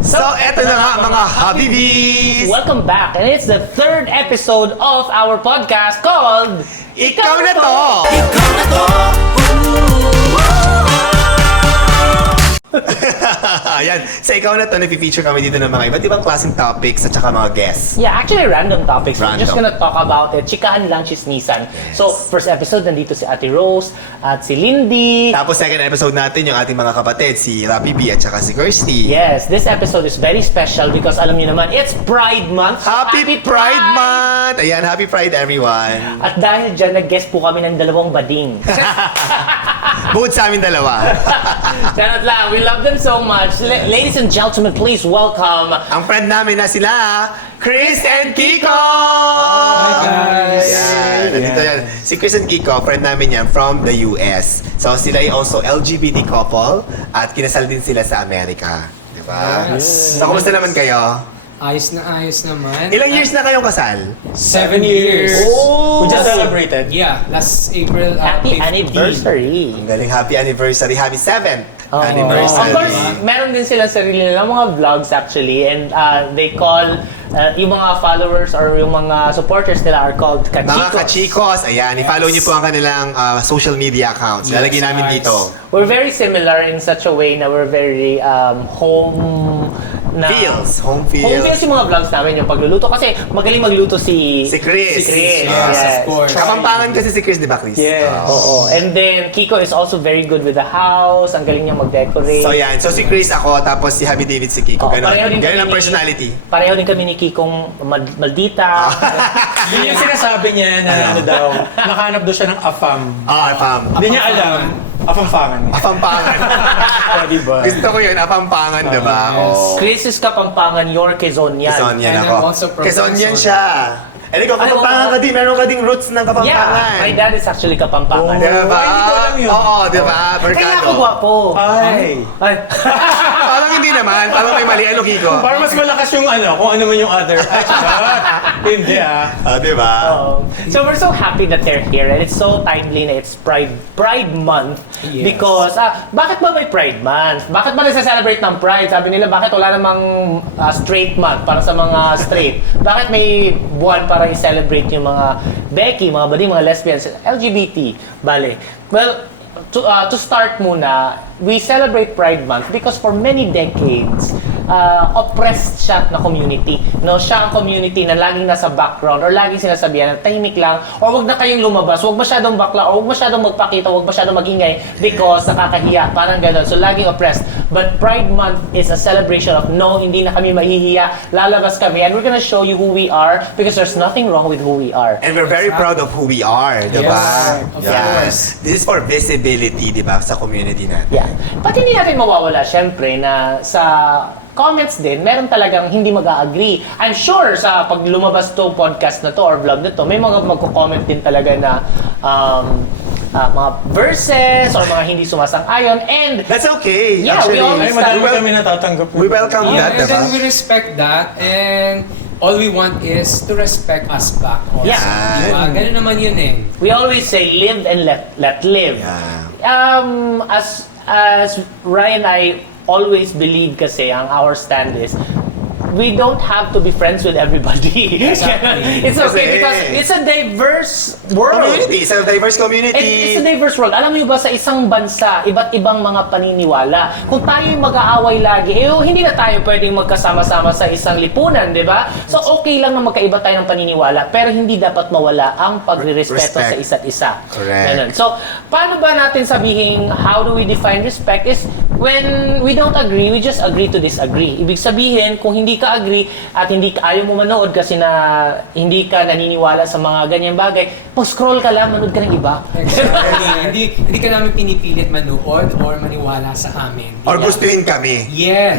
So, eto na nga mga Habibis! Welcome back, and it's the third episode of our podcast called Ikaw na to! Ikaw na to! Ayan, sa Ikaw na to, nag-feature kami dito ng mga iba't ibang klaseng topics at saka mga guests. Yeah, actually random topics. We're just Random. gonna talk about it. Chikahan lang, chismisan. So, first episode, nandito si Ate Rose at si Lindy. Tapos second episode natin, yung ating mga kapatid, si Rapi B at saka si Kirsty. Yes, this episode is very special because alam niyo naman, it's Pride Month. Happy Pride Month! Ayan, Happy Pride everyone! At dahil dyan, nag-guest po kami ng dalawang bading. Bukod sa amin dalawa. Charot lang, we love them so much. Ladies and gentlemen, please welcome Ang friend namin na sila, Chris and Kiko! Hi, guys! Yan, nandito yan. Si Chris and Kiko, friend namin yan from the US. So sila ay also LGBT couple at kinasal din sila sa Amerika. Diba? Yes. So kumusta naman kayo? Ayos naman. Ilang years na kayong kasal? 7 years. Oh! We just celebrated. Yeah, last April. Happy 15. anniversary. Ang galing, happy anniversary, happy 7th Oh. anniversary. Of course, meron din silang sarili nilang mga vlogs actually, and they call yung mga followers or yung mga supporters nila are called kachikos. Mga kachikos, ayan, i-follow niyo po ang kanilang social media accounts. Lalagyan namin guys. dito. We're very similar in such a way na we're very home na Feels, home Home feels. feels yung mga vlogs namin, yung pagluluto. Kasi magaling magluto si Chris. Si Chris, Yes, of course. Kapampangan kasi si Chris, di ba Chris? Yes. Oo. And then, Kiko is also very good with the house. Ang galing niya mag-decorate. So yan, so si Chris ako, tapos si Happy David si Kiko. Oo, Ganon, pareho din ganon kami ang ni- personality. Pareho din kami ni Kikong maldita. Yun yung sinasabi niya na ano daw, nakahanap daw siya ng afam. Fam. Hindi niya alam, afam-fangan. Apampangan. O, diba? Gusto ko yun, apampangan, di ba? Yes. Oh. Chris is Kapampangan, you're Quezonian. Quezonian And ako. I'm also from Quezonian Quezon. siya. Eh, ikaw, kapampangan ka din. Meron ka ding roots ng Yeah, kapampangan. my dad is actually Kapampangan. Di ba? Ay, hindi ko alam yun. Oo, di ba? Kaya Mercado. ako gwapo. Ay. Ay. Parang hindi naman. Parang may mali. Ano, Kiko? Para mas malakas yung ano, kung ano man yung other. Ay, charot. Hindi Di ba? So we're so happy that they're here, and it's so timely na it's Pride Month. Yes. Because bakit ba may Pride Month? Bakit ba nasa-celebrate ng Pride? Sabi nila, bakit wala namang straight month para sa mga straight? Bakit may buwan para i-celebrate yung mga Becky, mga bading, mga lesbians, LGBT? Bale. Well, to start muna, we celebrate Pride Month because for many decades, oppressed siya na community. No, siya ang community na laging nasa background or laging sinasabihan na tahimik lang or wag na kayong lumabas, wag masyadong bakla or wag masyadong magpakita, wag masyadong magingay because nakakahiya, parang gano'n. So laging oppressed. But Pride Month is a celebration of no, hindi na kami mahihiya, lalabas kami and we're gonna show you who we are because there's nothing wrong with who we are. And we're very proud of who we are, di ba? Of Yes. This is for visibility, di ba, sa community natin. Yeah. Pati hindi natin mawawala, syempre, na sa comments din, meron talagang hindi mag-agree. I'm sure sa pag lumabas to podcast na to or vlog na to, may mga magko-comment din talaga na mga verses or mga hindi sumasang-ayon. And That's okay. Yeah, we Actually, always Ay, madami we wel- kami natatanggap. we welcome Yeah, that, and di ba? then we respect that, and all we want is to respect us back also. Yeah. Diba? Ganun naman yun eh. we always say, live and let live. Yeah. As Ryan and I always believe kasi, our stand is, we don't have to be friends with everybody. Exactly. It's okay Kasi- because it's a diverse world. Community, it's a diverse community. It's a diverse world. Alam niyo ba, sa isang bansa, iba't ibang mga paniniwala. Kung tayo'y mag-aaway lagi, hindi na tayo pwedeng magkasama-sama sa isang lipunan, di ba? So, okay lang na magkaiba tayo ng paniniwala, pero hindi dapat mawala ang pagre-respeto sa Respect. isa't isa. Correct. Ganun. So, paano ba natin sabihin, how do we define respect is when we don't agree, we just agree to disagree. Ibig sabihin, kung hindi ka agree at ayaw mo manood kasi na hindi ka naniniwala sa mga ganyang bagay, pag-scroll ka lang, manood ka ng iba. Exactly. hindi ka namin pinipilit manood or maniwala sa amin. Or gustuhin kami. Yes.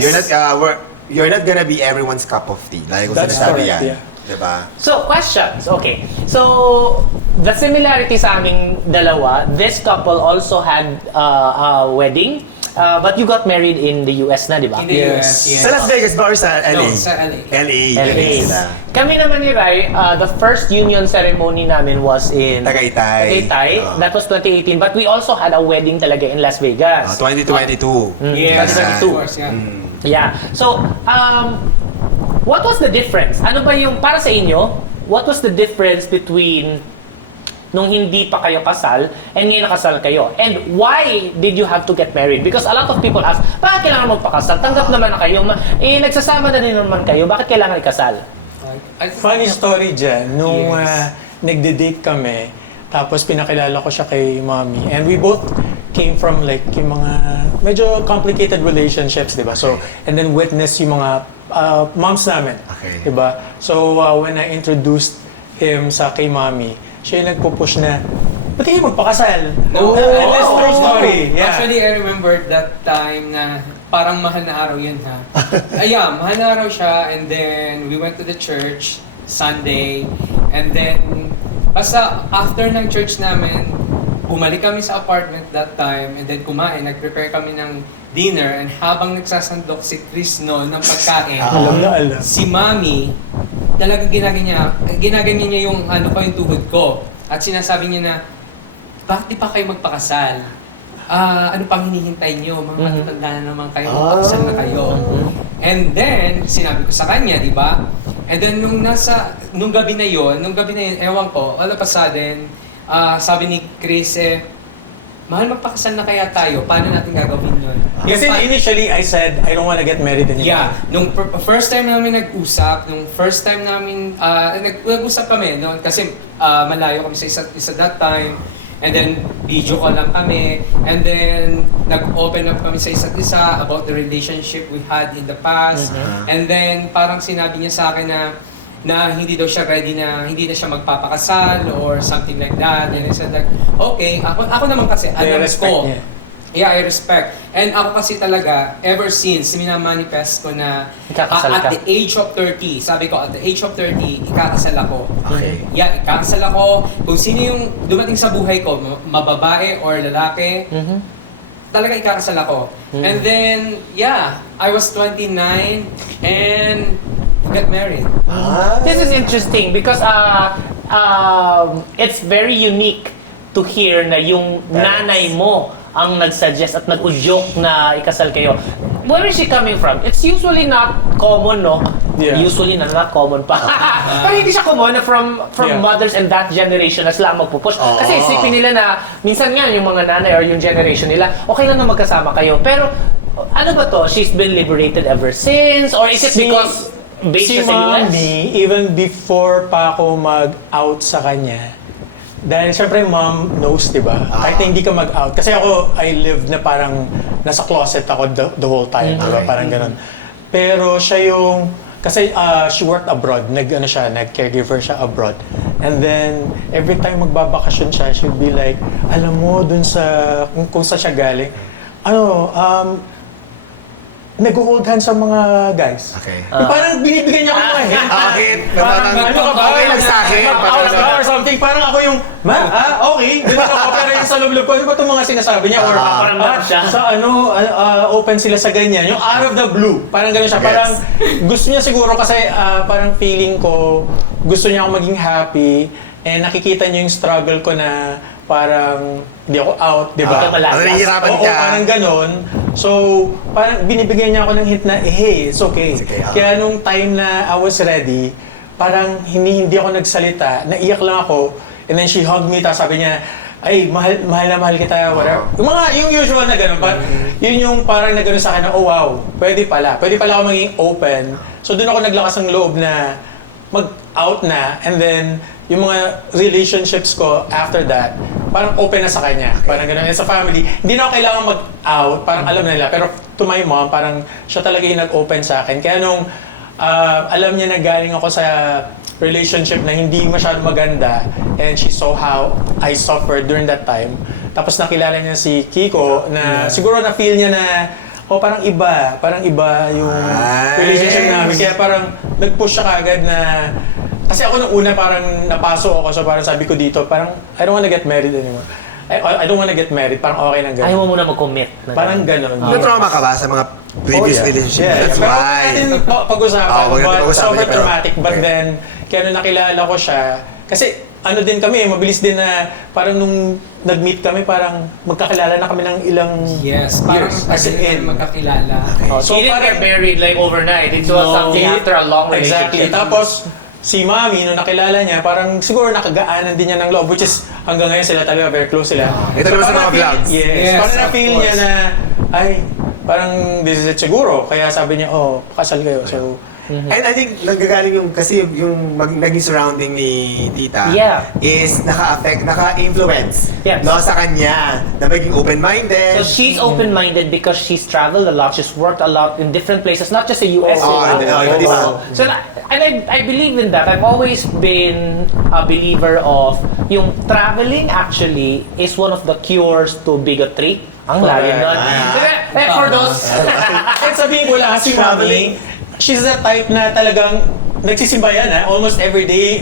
You're not gonna be everyone's cup of tea. Like kung That's sinasabi correct, yan. yeah. Diba? So, questions. Okay. So, the similarity sa aming dalawa, this couple also had a wedding. But you got married in the US na, di ba? In the US, yes. Sa Las Vegas ba or sa LA? No, sa LA. LA. LA. Sila. Kami naman ni Rai, the first union ceremony namin was in Tagaytay. Tagaytay. That was 2018. But we also had a wedding talaga in Las Vegas. 2022. Yes, Yes. of course, yeah. Yeah. So, what was the difference? Ano ba yung, para sa inyo, what was the difference between nung hindi pa kayo kasal and ngayon nakasal kayo? And why did you have to get married? Because a lot of people ask, bakit kailangan magpakasal? Tanggap naman na kayo. Nagsasama na din naman kayo. Bakit kailangan ikasal? Funny story dyan, nung Yes. nagde-date kami, tapos pinakilala ko siya kay mommy. And we both came from like yung mga medyo complicated relationships, di ba? So, and then witness yung mga moms namin. Okay. Di ba? So, when I introduced him sa kay mommy, siya yung nagpo-push na, ba't kayo magpakasal? No. And that's true story. Yeah. Actually, I remember that time na parang mahal na araw yun ha. Mahal na araw siya, and then we went to the church Sunday, and then basta after ng church namin, bumalik kami sa apartment that time, and then kumain, nag-prepare kami ng dinner, and habang nagsasandok si Chris no ng pagkain, Alam na alam. si Mami, talagang ginaganyan niya yung yung tuhod ko. At sinasabi niya na, bakit di pa kayo magpakasal? Ano pang hinihintay niyo? Mga matatanda na naman kayo, magpakasal na kayo. And then, sinabi ko sa kanya, di ba? And then, nung gabi na yun, ewan ko, all of a sudden, sabi ni Chris, mahal, magpakasal na kaya tayo, paano natin gagawin yun? Kasi initially, I said, I don't wanna get married anymore. Yeah, nung first time namin nag-usap, nag-usap kami, no? Kasi malayo kami sa isa't isa that time, and then video call lang kami, and then nag-open up kami sa isa't isa about the relationship we had in the past, and then parang sinabi niya sa akin na hindi daw siya ready, na hindi na siya magpapakasal or something like that. And I said like, okay, ako naman kasi, alam respect ko. niya. Yeah, I respect. And ako kasi talaga, ever since, minamanifest ko na Ikakasal at ka. the age of 30, sabi ko, at the age of 30, ikakasal ako. Okay. Yeah, ikakasal ako. Kung sino yung dumating sa buhay ko, mababae or lalaki, talaga ikakasal ako. And then, yeah, I was 29 and got married. This is interesting because it's very unique to hear na yung nanay mo ang nag-suggest at nag-udyok na ikasal kayo. Where is she coming from? It's usually not common, no? Yeah. Usually not common pa. Pero hindi siya common na from Yeah. mothers and that generation na sila magpupush. Kasi isipin nila na minsan nga yung mga nanay or yung generation nila, okay lang na magkasama kayo. Pero ano ba to? She's been liberated ever since? Or is it because based si siya sa US? mommy, even before pa ako mag-out sa kanya, dahil syempre mom knows, di ba? Kahit na hindi ka mag-out. Kasi ako, I lived na parang nasa closet ako the whole time, di ba? Okay. Parang ganun. Pero siya yung, kasi she worked abroad, nag-caregiver siya abroad. And then, every time magbabakasyon siya, she'd be like, alam mo, dun sa, kung saan siya galing, nag-hold hands sa mga guys. Okay. Yung parang binibigyan niya ako ng mga hand. Bakit? Parang Ano ka ba? Okay lang sa akin. Out ka or something. Parang ako yung, okay. Ganun ako. Pero yung sa loob-loob ko, ano ba itong mga sinasabi niya? Or Parang siya. sa open sila sa ganyan. Yung out of the blue. Parang ganun siya. Yes. Parang gusto niya siguro kasi parang feeling ko, gusto niya ako maging happy. And nakikita niyo yung struggle ko na parang hindi ako out, di ba? Ikaw malakas. Nahihirapan Oo, ka. parang ganon. So, parang binibigyan niya ako ng hint na, hey, it's okay. It's okay, Kaya nung time na I was ready, parang hindi ako nagsalita, naiyak lang ako, and then she hugged me, tapos sabi niya, ay, mahal na mahal kita, whatever. Yung usual na gano'n, but yun yung parang na gano'n sa akin na, oh wow, pwede pala ako maging open. So doon ako naglakas ng loob na mag-out na, and then yung mga relationships ko after that, parang open na sa kanya. Parang gano'n. And sa family, hindi na ako kailangan mag-out, parang alam na nila. Pero to my mom, parang siya talaga yung nag-open sa akin. Kaya nung alam niya na galing ako sa relationship na hindi masyado maganda, and she saw how I suffered during that time. Tapos nakilala niya si Kiko na siguro na-feel niya na parang iba yung relationship namin. Kaya parang nag-push siya kagad na, kasi ako nung una parang napaso ako, so parang sabi ko dito, parang I don't wanna get married anymore. I don't wanna get married, parang okay nang Ayaw gano'n. mo muna mag-commit. Parang gano'n. Na-trauma ka ba sa mga previous relationship? That's Pero why. natin pag-usapan, wag natin but pag-usapan sobrang pero- traumatic. But okay. then, kaya nung nakilala ko siya, Kasi ano din kami, mabilis din na parang nung nag-meet kami, parang magkakilala na kami ng ilang Yes, parang years. As tagal in, na magkakilala. Oh, so, you didn't get married like overnight. It was something after a long Exactly. relationship. Tapos, si Mami, nung nakilala niya, parang siguro nakagaanan din niya ng loob, which is hanggang ngayon sila talaga, very close sila. Ito naman sa parang mga na-feel- vlogs. Yes. Yes, Parang of na-feel niya course. na, ay, parang this is it siguro. Kaya sabi niya, oh, pakasal kayo. So, And I think nanggagaling yung kasi naging surrounding ni Tita Yeah. is naka-influence Yes. no sa kanya na maging open-minded. So she's open-minded because she's traveled a lot, she's worked a lot in different places, not just the US. Oh, di ba? So, and I believe in that. I've always been a believer of yung traveling actually is one of the cures to bigotry. Ang lalim nun. Ah. For those... kahit sabihin ko lang, si Mami, she's the type na talagang nagsisimba yan, almost every day.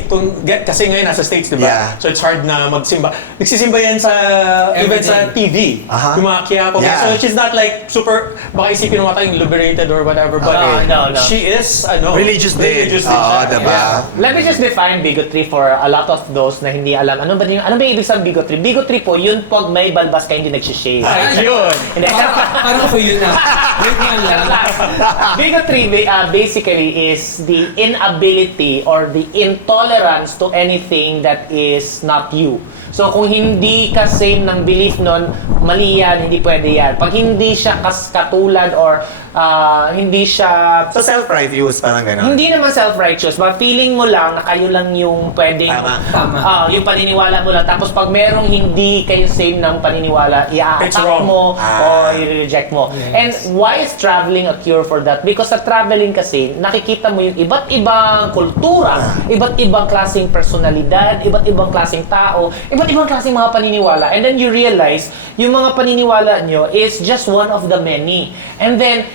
Kasi ngayon nasa States, di ba? Yeah. So it's hard na magsimba. Nagsisimba yan sa, Every even sa TV. Aha. Yung mga Quiapo. Yeah. So she's not like super, baka isipin mo tayong liberated or whatever, but No. she is, Religious din. Religious din Oo, siya. diba? Yeah. Let me just define bigotry for a lot of those na hindi alam. Ano ba ibig sabihin bigotry? Bigotry po, yun pag may balbas ka hindi nagsishave. Ay, yun. Hindi. Parang ako yun na. Wait nga lang. Bigotry basically is the inability or the intolerance to anything that is not you. So kung hindi ka same ng belief nun, mali yan, hindi pwede yan. Pag hindi siya katulad or hindi siya... So self-righteous, parang gano'n. Hindi naman self-righteous, but feeling mo lang na kayo lang yung pwedeng... Tama. Yung paniniwala mo lang. Tapos pag merong hindi kayo same ng paniniwala, It's i-attack wrong. mo o i-reject mo. Yes. And why is traveling a cure for that? Because sa traveling kasi, nakikita mo yung iba't ibang kultura, iba't ibang klaseng personalidad, iba't ibang klaseng tao, iba't ibang klaseng mga paniniwala. And then you realize, yung mga paniniwala nyo is just one of the many. And then,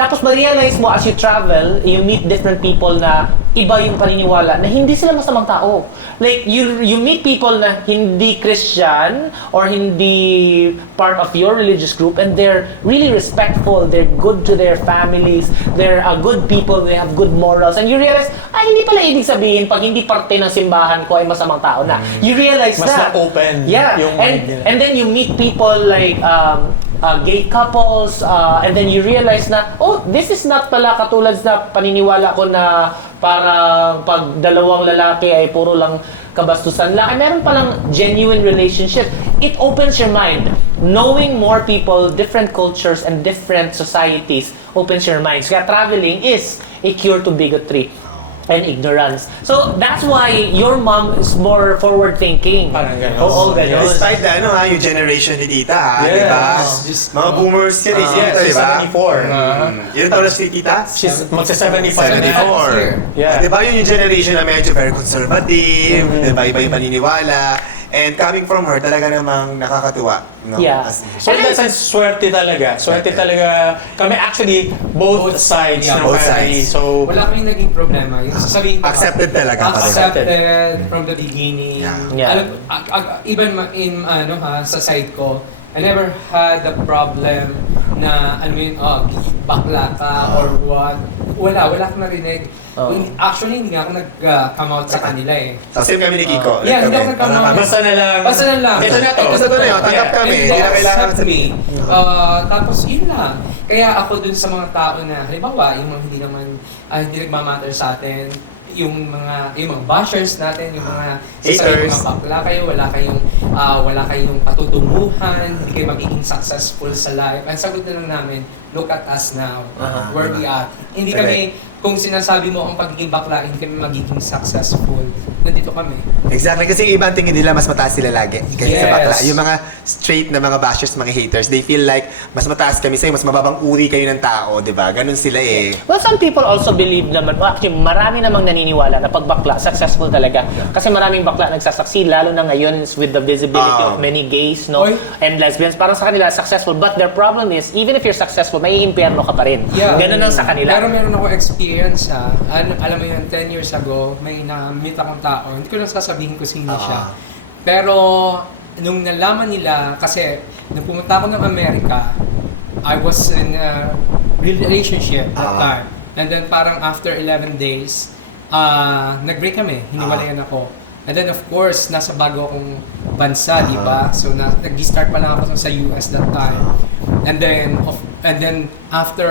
tapos ma-realize mo as you travel, you meet different people na iba yung paniniwala na hindi sila masamang tao. Like, you meet people na hindi Christian or hindi part of your religious group and they're really respectful, they're good to their families, they're good people, they have good morals. And you realize, hindi pala ibig sabihin pag hindi parte ng simbahan ko ay masamang tao na. You realize Mas that. na-open Yeah. yung mind nila. And then you meet people like gay couples, and then you realize na, this is not pala katulad na paniniwala ko na parang pag dalawang lalaki ay puro lang kabastusan lang. Ay, meron palang genuine relationship. It opens your mind. Knowing more people, different cultures, and different societies opens your mind. Kaya traveling is a cure to bigotry and ignorance. So, that's why your mom is more forward-thinking. Parang ganun. Oo, ganun. Despite the yung generation ni Tita, di Yes. ba? Just- Mga boomers yan, Yes, di ba? 74. Ilan taon na si Tita? She's magsa-75 na. 74. Yeah. Di ba yun yung generation na medyo very conservative, di ba? Iba yung paniniwala. And coming from her, talaga namang nakakatuwa. No? Yeah. So in that sense, swerte talaga. Swerte talaga. Kami actually, both sides Yeah, ng both family. sides. So, Wala kaming naging problema. Yung sasabihin ko, Accepted talaga. accepted from the beginning. Yeah. Alam, even in sa side ko, I never had a problem na bakla ka or what. Wala akong narinig. Actually, hindi nga ako nag-come out sa kanila eh. So, same kami ni Kiko. Yeah, hindi ako nag-come out. basta na lang. Basta na lang. Ito na to. Basta to na yun. Tanggap kami. And Hindi na they kailangan accept me. sabihin. Tapos yun lang. Kaya ako dun sa mga tao na, halimbawa, yung mga hindi nagmamatter sa atin, yung mga bashers natin, yung mga Haters. mga bakla kayo, wala kayong patutunguhan, hindi kayo magiging successful sa life. Ang sagot na lang namin, look at us now, where we are. Hindi kami, kung sinasabi mo ang pagiging bakla, hindi kami magiging successful. Nandito kami. Exactly. Kasi yung ibang tingin nila, mas mataas sila lagi. Kasi sa Yes. bakla. Yung mga straight na mga bashers, mga haters, they feel like mas mataas kami sa'yo, mas mababang uri kayo ng tao, di ba? Ganun sila eh. Well, some people also believe naman, actually, marami namang naniniwala na pag bakla, successful talaga. Kasi maraming bakla nagsasucceed, lalo na ngayon with the visibility of many gays, no, Oy. and lesbians. Parang sa kanila, successful. But their problem is, even if you're successful, may impyerno ka pa rin. Yeah. Ganun lang sa kanila. Pero meron ako experience alam mo yun, 10 years ago, may na-meet akong tao, hindi ko lang sasabihin ko sino siya. Pero, nung nalaman nila, kasi, nung pumunta ako ng Amerika, I was in a relationship that time. And then parang after 11 days, nag-break kami, hiniwalayan ako. And then of course, nasa bago akong bansa, di ba? So nag-start pa lang ako sa US that time. And then after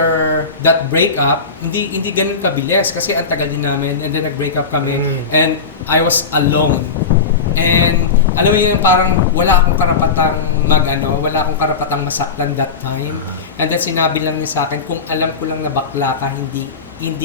that breakup, hindi ganun kabilis kasi ang tagal din namin, and then nag-break up kami and I was alone. And alam mo yun, parang wala akong karapatang masaktan that time. And then sinabi lang niya sa akin, kung alam ko lang na bakla ka, hindi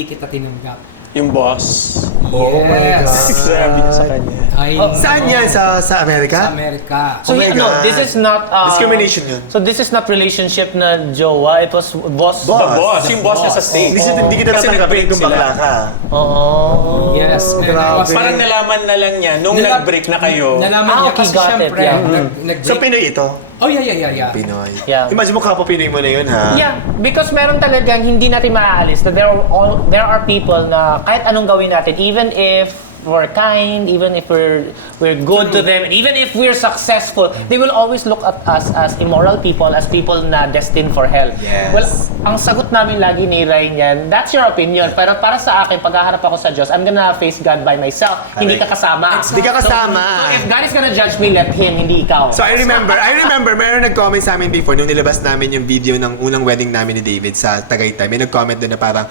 kita tinanggap. Yung boss. Yes. Sabi niya sa kanya. Ay, Saan yan? Sa Amerika? Sa Amerika. So Oh my God. this is not Discrimination yun. So this is not relationship na jowa, it was boss. The boss. Yung boss niya sa States. Hindi kita Kasi tinanggapin kung bakla ka. Oo. Yes. And I grabe. was, Parang nalaman na lang niya nung Nala- nag-break na kayo. nalaman niya okay, kasi got it, syempre, yeah. nag-break. So, Pinoy ito? Oh, yeah. Pinoy. Yeah. Imagine mo kapwa Pinoy mo na yun, ha? Yeah, because meron talagang hindi natin maaalis na there are people na kahit anong gawin natin, even if we're kind, even if we're good to them, even if we're successful, they will always look at us as immoral people, as people na destined for hell. Yes. Well, ang sagot namin lagi ni Ray niyan, that's your opinion. Pero para sa akin, pag-haharap ako sa Diyos, I'm gonna face God by myself. Hindi ka kasama. Hindi ka kasama. So if God is gonna judge me, let Him, hindi ikaw. So I remember, meron nag-comment sa amin before nung nilabas namin yung video ng unang wedding namin ni David sa Tagaytay. May nag-comment doon na parang,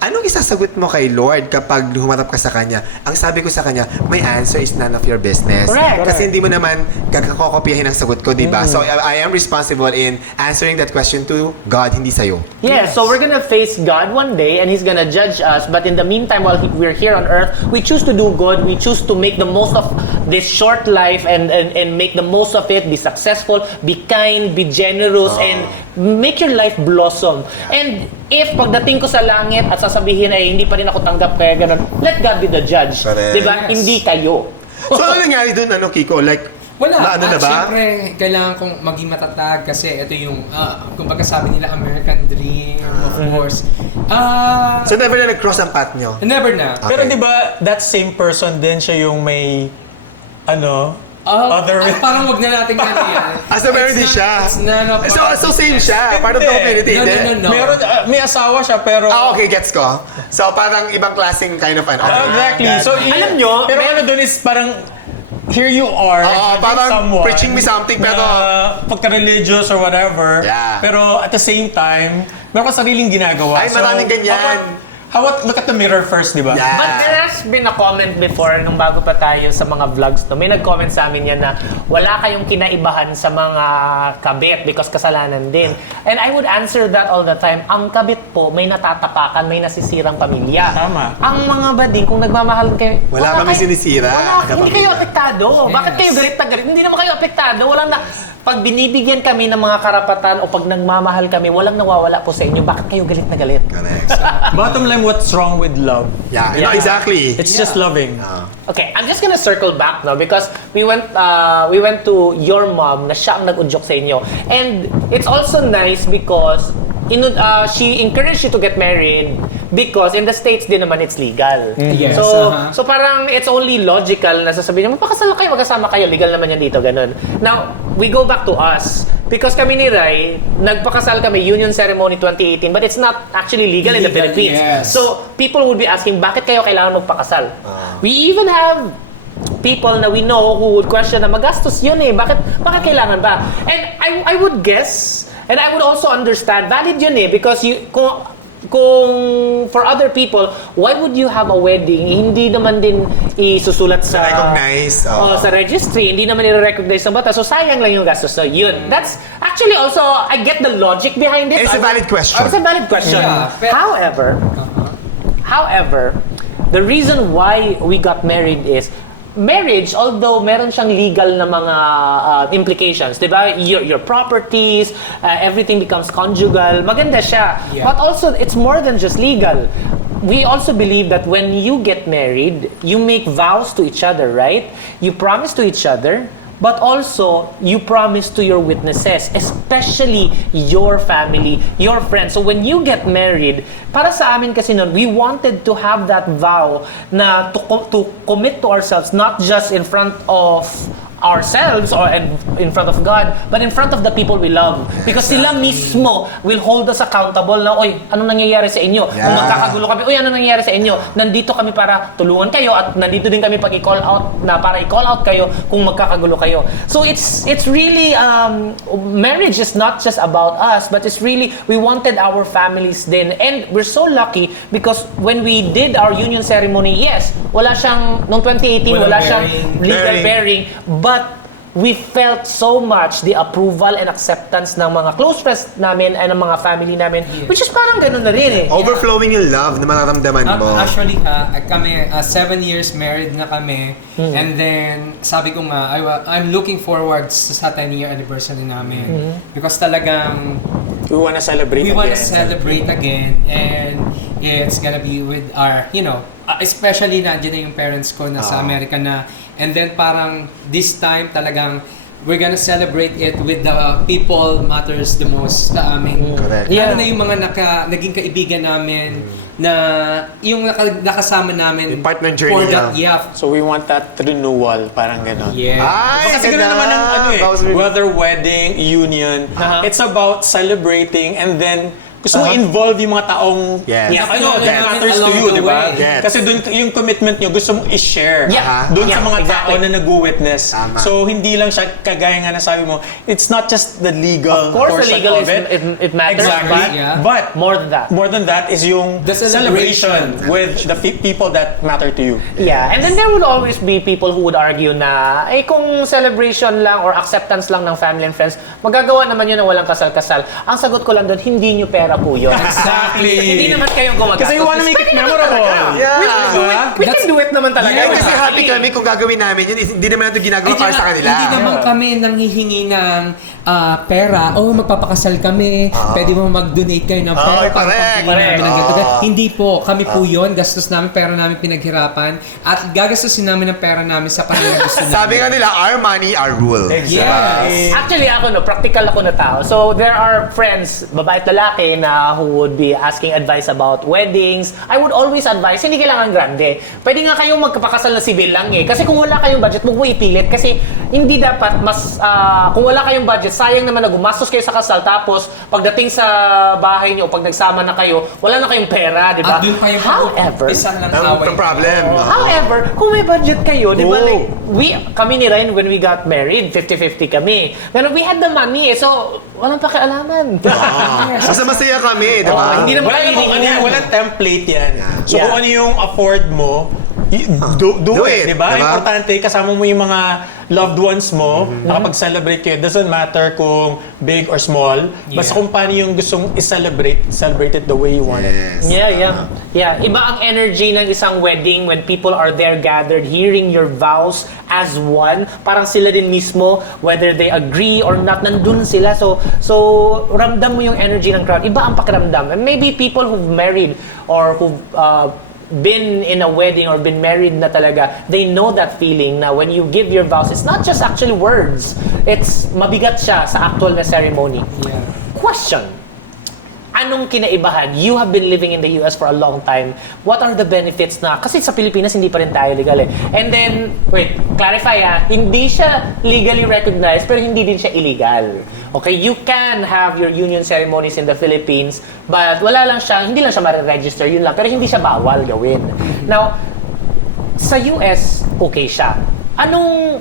anong isasagot mo kay Lord kapag humarap ka sa Kanya? Ang sabi ko sa Kanya, my answer is none of your business. Correct. Kasi hindi mo naman kakakopyahin ang sagot ko, di ba? So I am responsible in answering that question to God, hindi sa'yo. Yeah, so we're gonna face God one day and He's gonna judge us. But in the meantime, while we're here on earth, we choose to do good. We choose to make the most of this short life and make the most of it. Be successful, be kind, be generous, and make your life blossom. And if pagdating ko sa langit at sasabihin ay hindi pa rin ako tanggap kaya ganun, let God be the judge. Correct. Diba? Yes. Hindi kayo. So ano nangyari doon, Kiko? Like, Wala. ano na ba? Siyempre, kailangan kong maging matatag kasi ito yung, kumbaga sabi nila, American dream, of course. So never na nag-cross ang path nyo? Never na. Pero Okay. di ba, that same person din siya yung may, other... Parang wag na natin yan. So meron din siya? It's none of So same siya? Part of the community? No, hindi? no. Meron, may asawa siya pero... Okay, gets ko. So parang ibang klaseng kind of ano. Okay. Exactly. So, Alam nyo, pero ano dun is parang, here you are, having parang someone preaching me something, pero- na pagka-religious or whatever, Yeah. pero at the same time, meron ka sariling ginagawa. Ay, maraming ganyan. How about, look at the mirror first, di ba? Yeah. But there has been a comment before, nung bago pa tayo sa mga vlogs to, may nag-comment sa amin yan na wala kayong kinaibahan sa mga kabit because kasalanan din. And I would answer that all the time. Ang kabit po, may natatapakan, may nasisirang pamilya. Tama. Ang mga bading, kung nagmamahal kayo, Wala kami sinisira na Hindi kayo pamilya. apektado. Bakit kayo galit na galit? Hindi naman kayo apektado. Walang na... Pag binibigyan kami ng mga karapatan o pag nagmamahal kami, walang nawawala po sa inyo. Bakit kayo galit na galit? Correct. Bottom line, what's wrong with love? Yeah, Yeah. no, exactly. It's just loving. Okay, I'm just gonna circle back now because we went to your mom na siya ang nag-udyok sa inyo. And it's also nice because she encouraged you to get married because in the States din naman it's legal. Yes, So parang it's only logical na sasabihin niyo, magpakasal kayo, magkasama kayo, legal naman yan dito, ganun. Now, we go back to us. Because kami ni Rai, nagpakasal kami, union ceremony 2018, but it's not actually legal in the Legal, Philippines. yes. So, people would be asking, bakit kayo kailangan magpakasal? We even have people na we know who would question na magastos yun eh. Bakit kailangan ba? And I would guess, and I would also understand, valid yun eh, because kung for other people, why would you have a wedding? Hindi naman din isusulat sa Recognize, sa registry, hindi naman i-recognize ng bata. So sayang lang yung gastos. So yun. That's actually also, I get the logic behind it. It's a valid question. It's a valid question. Yeah, pero- However, the reason why we got married is marriage, although meron siyang legal na mga implications, di ba? Your properties, everything becomes conjugal. Maganda siya. Yeah. But also, it's more than just legal. We also believe that when you get married, you make vows to each other, right? You promise to each other, but also you promise to your witnesses, especially your family, your friends. So when you get married, para sa amin kasi noon, we wanted to have that vow na to commit to ourselves, not just in front of ourselves or and in front of God, but in front of the people we love. Because sila mismo will hold us accountable na, oy, anong nangyayari sa inyo? Kung magkakagulo kami, oy, anong nangyayari sa inyo? Nandito kami para tulungan kayo at nandito din kami pag i-call out na para i-call out kayo kung magkakagulo kayo. So it's really marriage is not just about us, but it's really we wanted our families din, and we're so lucky because when we did our union ceremony, yes, wala siyang noong 2018 wala siyang legal bearing, but we felt so much the approval and acceptance ng mga close friends namin and ng mga family namin, which is parang ganun na rin eh. Overflowing yung love na mararamdaman mo. Actually, kami 7 years married na kami. And then, sabi ko nga, I'm looking forward sa 10-year anniversary namin. Because talagang We wanna celebrate we again. want to celebrate again, and it's gonna be with our, especially nandiyan na yung parents ko na sa Amerika na, and then parang this time talagang we're gonna celebrate it with the people matters the most sa amin. Correct. Lalo na yung mga naging kaibigan namin na yung nakasama namin Yung partner journey for that, niya. So we want that renewal, parang gano'n. Yeah. Ay, Kasi ganda. gano'n naman ang Vows with- whether wedding, union, it's about celebrating and then gusto mo involve yung mga taong Yes. na Yes. matters to Along you, the di ba? way. Yes. Kasi dun yung commitment nyo, gusto mo i-share Yeah. dun Yeah, sa mga tao exactly. na nag-witness. Tama. So hindi lang siya kagaya nga na sabi mo, it's not just the legal Of course, the portion legal of it matters, Exactly. but more than that. More than that is yung The celebration with the people that matter to you. Yeah, and then there would always be people who would argue na, kung celebration lang or acceptance lang ng family and friends, magagawa naman yun ng walang kasal-kasal. Ang sagot ko lang doon, hindi nyo pera po yun. Exactly. Hindi naman kayong gumagastos. Kasi you wanna make it memorable. Yeah. We can do it naman talaga. Eh, Yeah. kasi happy kami kung gagawin namin yun. Hindi naman ito ginagawa para sa kanila. Hindi naman kami nanghihingi ng pera. Magpapakasal kami. Pwede mo mag-donate kayo ng pera Ay, para correct. pambili namin ng ganito. Ah. Hindi po. Kami po yun. Gastos namin, pera namin pinaghirapan. At gagastusin namin ng pera namin sa pangalan gusto namin. Sabi nga nila, our money, our rule. Yes. Actually, ako practical ako na tao. So, there are friends, babae at lalaki, na who would be asking advice about weddings. I would always advise, hindi kailangan grande. Pwede nga kayong magpapakasal na civil lang eh. Kasi kung wala kayong budget, huwag mo ipilit. Kasi hindi dapat kung wala kayong budget, sayang naman na gumastos kayo sa kasal. Tapos, pagdating sa bahay nyo, pag nagsama na kayo, wala na kayong pera, di ba? At doon kayo However, mag-umpisa ng Ang away. problem. However, kung may budget kayo, di ba, Oo. like, kami ni Ryan, when we got married, 50-50 kami. Pero we had the money eh, so walang pakialaman. Basta masaya kami, di ba? Hindi naman Wala kayo namang hinihingan. walang template yan. So Yeah. kung ano yung afford mo, do it, di ba? Diba? Importante, kasama mo yung mga loved ones mo, nakapag-celebrate kayo. It doesn't matter kung big or small, basta kung paano yung gustong i-celebrate, celebrate it the way you want it. Yes. Yeah. Iba ang energy ng isang wedding when people are there gathered, hearing your vows as one. Parang sila din mismo, whether they agree or not, nandun sila. So ramdam mo yung energy ng crowd. Iba ang pakiramdam. And maybe people who've married or who've been in a wedding or been married na talaga, they know that feeling na when you give your vows, it's not just actually words. It's mabigat siya sa actual na ceremony. Yeah. Question. Anong kinaibahan? You have been living in the US for a long time. What are the benefits na? Kasi sa Pilipinas, hindi pa rin tayo legal eh. And then, wait, clarify hindi siya legally recognized, pero hindi din siya illegal. Okay, you can have your union ceremonies in the Philippines, but hindi lang siya ma-register, yun lang. Pero hindi siya bawal gawin. Now, sa US, okay siya.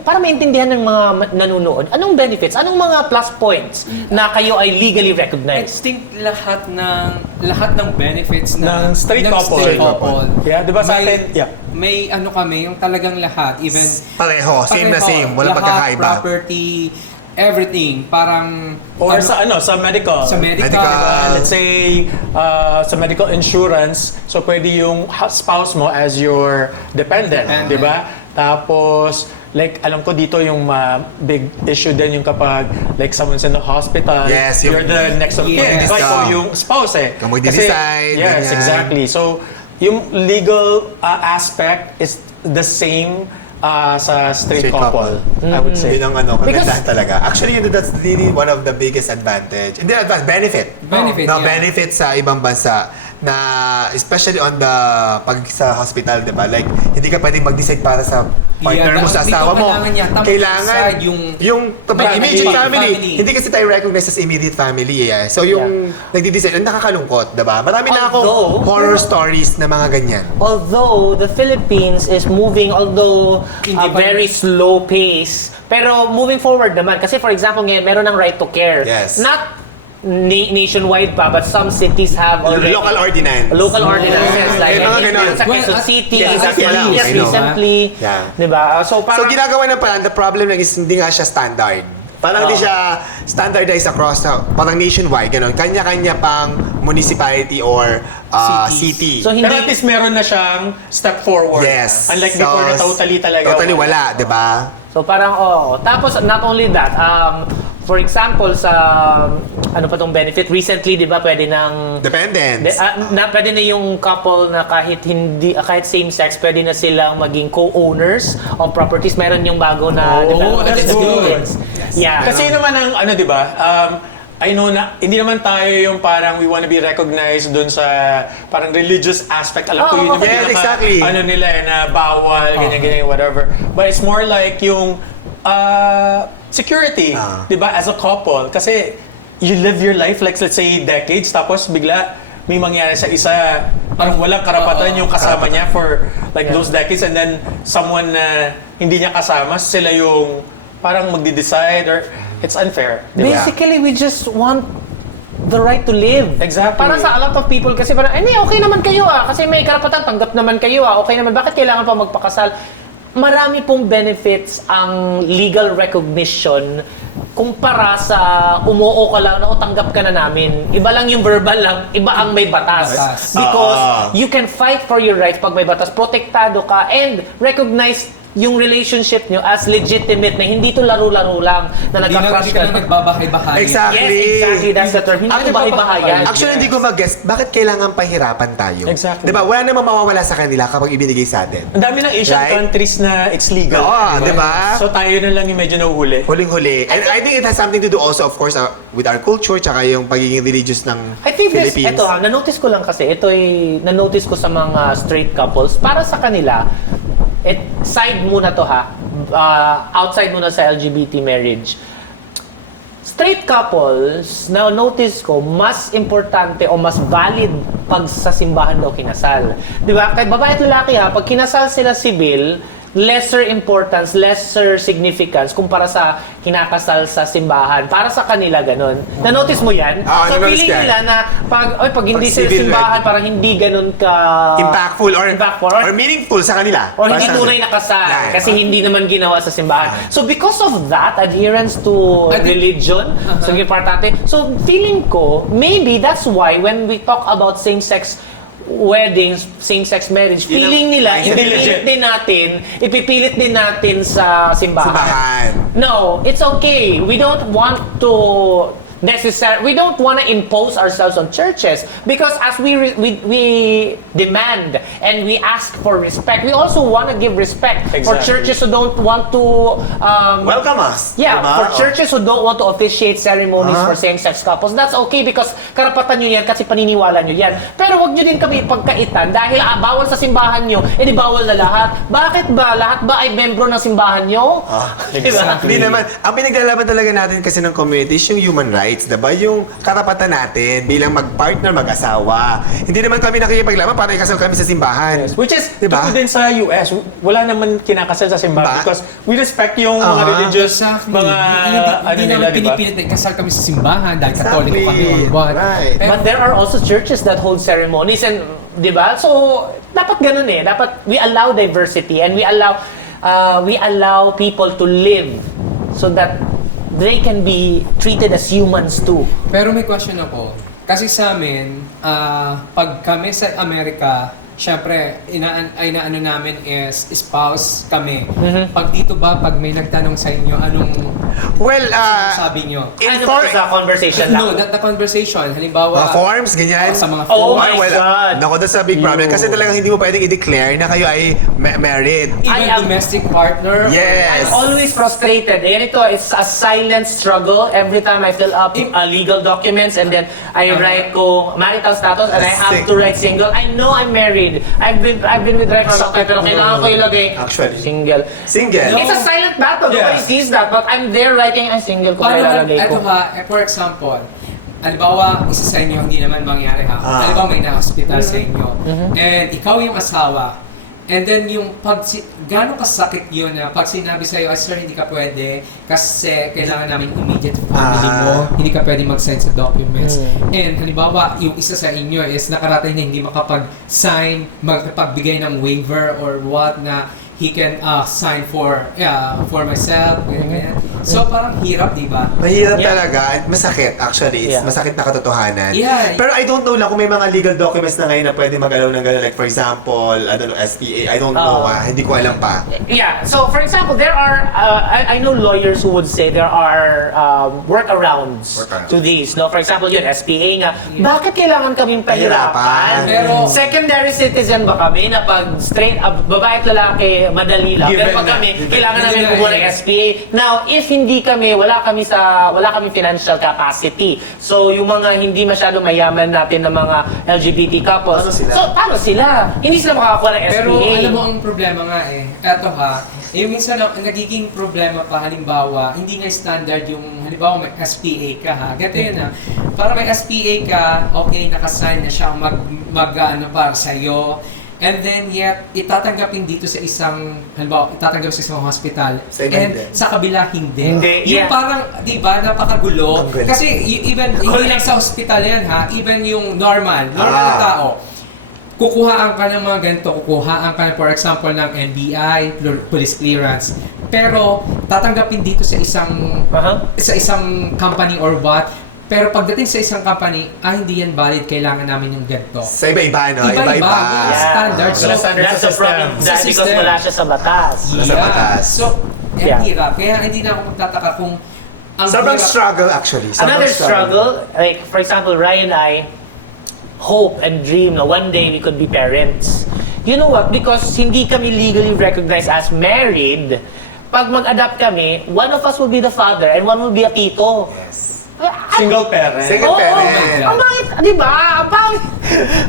Para maintindihan ng mga nanonood, anong benefits, anong mga plus points na kayo ay legally I recognized? think lahat ng benefits Ng straight couple. straight couple. Yeah, di ba sa atin? Yeah. May kami, yung talagang lahat. Even Pareho, same na same. Walang lahat, pagkakaiba. property, everything. Parang... Or sa medical. Sa medical. Medical. Let's say, sa medical insurance, so pwede yung spouse mo as your dependent, Dependent. di ba? Tapos, like, alam ko dito yung big issue din yung kapag, like, someone's in the hospital, Yes, you're the next of kin, Yes. di ba? Ikaw yung spouse eh. Ikaw mag-decide, Yes, ganyan. exactly. So, yung legal aspect is the same sa straight couple, I would say. Yun ang kagandahan talaga. Actually, that's really one of the biggest advantage. Hindi benefit. Benefit, No, yeah. benefit sa ibang bansa. na especially on the pag sa hospital, 'di ba? Like hindi ka pwedeng mag-decide para sa partner Yeah, mo sa dito asawa mo. kailangan yata Kailangan mag-decide yung immediate family. family. Hindi kasi tayo recognize as immediate family eh. So yung nagdi-decide, ang nakakalungkot, 'di ba? Marami na akong Although- horror stories na mga ganyan. Although the Philippines is moving, although Hindi a pa- very slow pace, pero moving forward naman. Kasi for example, ngayon meron ng right to care. Yes. Not nationwide pa, but some cities have already Local ordinance. local ordinances like May mga ganon. sa Quezon Well, City, yes, as exactly. well, yes, I know. recently. Yeah. Diba? So So parang, ginagawa ng parang, the problem lang is hindi nga siya standard. Parang hindi siya standardized across parang nationwide, ganun. Kanya-kanya pang municipality or city. so Pero at hindi, least meron na siyang step forward. Yes. Unlike So, before na totally talaga. Totally wala, di ba? so parang, tapos not only that, for example, sa, ano pa tong benefit, recently, di ba, pwede ng, Dependence. pwede na yung couple na kahit hindi kahit same sex pwede na silang maging co-owners of properties. Meron yung bago na development that's in the good. Philippines. Yeah. Kasi naman ang ano, 'di ba? I know na hindi naman tayo yung parang we want to be recognized dun sa parang religious aspect. Alam ko Oo, yun yung yes, pinaka- exactly. ano nila na bawal, ganyan, whatever. But it's more like yung security, 'di ba, as a couple. Kasi you live your life like let's say decades, tapos bigla may mangyari sa isa, parang walang karapatan yung kasama niya for like those decades, and then someone na hindi niya kasama, sila yung parang magde-decide, or it's unfair. Di ba? Basically, we just want the right to live. Exactly. Para sa a lot of people kasi parang, okay naman kayo kasi may karapatan, tanggap naman kayo okay naman, bakit kailangan pa magpakasal? Marami pong benefits ang legal recognition kumpara sa umuo ka lang, tanggap ka na namin. Iba lang yung verbal lang, iba ang may batas. Batas. Because you can fight for your rights pag may batas, protektado ka, and recognize yung relationship nyo as legitimate na hindi to laro-laro lang na Hindi na nagka-crush ka ka. na nagbabahay-bahay. Exactly. Yes, exactly. That's the term. Hindi Actually, ko bahay-bahayan. Actually, hindi ko mag-guess, bakit kailangan pahirapan tayo? Exactly. Di ba? Wala namang mawawala sa kanila kapag ibinigay sa atin. Ang dami ng Asian Right? countries na it's legal. Oo, di ba? So tayo na lang yung medyo nahuhuli. Huling-huli. And I think it has something to do also, of course, with our culture, tsaka yung pagiging religious ng I think this, Philippines. ito na-notice ko lang kasi, ito ay na-notice ko sa mga straight couples, para sa kanila, side muna to outside muna sa LGBT marriage. Straight couples, na-notice ko, mas importante o mas valid pag sa simbahan daw kinasal. Di ba? Kahit babae at lalaki pag kinasal sila civil, lesser importance, lesser significance kumpara sa kinakasal sa simbahan. Para sa kanila ganun. Na-notice mo yan? So na-notice feeling ka. nila na pag hindi Pag sila civil simbahan, parang hindi ganun ka impactful impactful or meaningful sa kanila. or hindi Para sa- tunay na kasal Right. kasi hindi naman ginawa sa simbahan. So because of that, adherence to religion, so importante. So feeling ko, maybe that's why when we talk about same-sex weddings, same-sex marriage, Yun ang feeling nila, mindset ipipilit din natin sa simbahan. Simbahan. No, it's okay. We don't want to we don't want to impose ourselves on churches because as we demand and we ask for respect, we also want to give respect for Exactly. churches who don't want to Welcome us. yeah, Diba? for churches who don't want to officiate ceremonies for same-sex couples. That's okay because karapatan nyo yan kasi paniniwala nyo yan. Pero wag nyo din kami pagkaitan dahil bawal sa simbahan nyo, di bawal na lahat. Bakit ba? Lahat ba ay membro ng simbahan nyo? Diba? Hindi naman. Ang pinaglalaban talaga natin kasi ng community is yung human rights, diba? Yung karapatan natin bilang mag-partner, mag-asawa. Hindi naman kami nakikipaglaban para ikasal kami sa simbahan. Which is, Diba? true din sa US, wala naman kinakasal sa simbahan Ba? because we respect yung mga religious, Exactly. mga Hindi nila, naman di ba? pinipilit na ikasal kami sa simbahan dahil Katoliko Exactly. kami or what. Right. But there are also churches that hold ceremonies and, di ba? So, dapat ganun Dapat we allow diversity and we allow people to live so that they can be treated as humans too. Pero may question ako. Kasi sa amin, pag kami sa Amerika, syempre, inaano namin is spouse kami. Pag dito ba, pag may nagtanong sa inyo, anong Well, sabi nyo? in Ano for... ba sa conversation No, lang? not the conversation. Halimbawa, Mga forms, ganyan. sa mga Oh forms. my Well, God. Naku, that's a big problem. Kasi talagang hindi mo pwedeng i-declare na kayo ay married. Even I am- domestic partner. Yes. I'm always frustrated. Yan ito, it's a silent struggle every time I fill up legal documents and then I write ko marital status and I have to write single. I know I'm married. I've been with Ray for a long time pero kailangan ko ilagay Actually. single. Single. It's a silent battle. Nobody Yeah. sees that but I'm there writing I'm single ko Paano kaya man, ilalagay ito ko. ha, for example, halimbawa, isa sa inyo hindi naman mangyari ha. Halimbawa, may na-hospital sa inyo. And ikaw yung asawa. And then yung gano'ng kasakit yun na pag sinabi sa'yo, sir, hindi ka pwede kasi kailangan namin immediate family mo. Hindi ka pwede mag-sign sa documents. And halimbawa, yung isa sa inyo is nakarating na hindi makapag-sign, magpagbigay ng waiver or what na he can sign for myself, ganyan. So parang hirap, di ba? Mahirap Yeah. talaga. At masakit, actually. It's Yeah. masakit na katotohanan. Yeah. Pero I don't know lang kung may mga legal documents na ngayon na pwede mag-allow ng gano'n. Like, for example, I don't know, SPA. I don't know. Hindi ko alam pa. Yeah. So, for example, there are I know lawyers who would say there are workarounds to these. No, for example, yun SPA nga. Bakit kailangan kaming pahirapan? Pero- Secondary citizen ba kami na pag straight babae at lalaki madali lang. Given Pero pag na. kami kailangan namin Given na, kumuha ng eh. SPA. Now, if hindi kami wala kami financial capacity. So, yung mga hindi masyado mayaman natin ng mga LGBT couples. Paano sila? So, paano sila? Hindi sila makakakuha ng SPA. Pero alam mo ang problema nga eto ha, yung minsan ang nagiging problema pa halimbawa, hindi nga standard yung halimbawa may SPA ka ha. Ganito yun ha. Para may SPA ka, okay, nakasign na siyang ano para sa'yo. And then yet, itatanggapin dito sa isang, halimbawa, itatanggap sa isang hospital. Sa iba And hindi. sa kabila hindi. Hindi, Yung yeah. parang, di ba, napakagulo. Ang gulo. Kasi even, hindi lang sa hospital yan ha, even yung normal na tao. Kukuhaan ka ng mga ganito, kukuhaan ka for example ng NBI, police clearance. Pero tatanggapin dito sa isang company or what. Pero pagdating sa isang company, hindi yan valid, kailangan namin yung ganito. Sa iba-iba, no? Iba-iba. Iba-iba. Standard. Wala standard That's sa the problem. system. That's Sa because system. wala siya sa batas. Sa batas. So, Yeah. hirap. Kaya hindi na ako magtataka kung ang Sobrang hirap. struggle, actually. Sobrang Another struggle, like for example, Ryan and I hope and dream na one day we could be parents. You know what? Because hindi kami legally recognized as married, pag mag-adapt kami, one of us will be the father and one will be a tito. Yes. Single parent. Single parent. Ang pangit, di ba?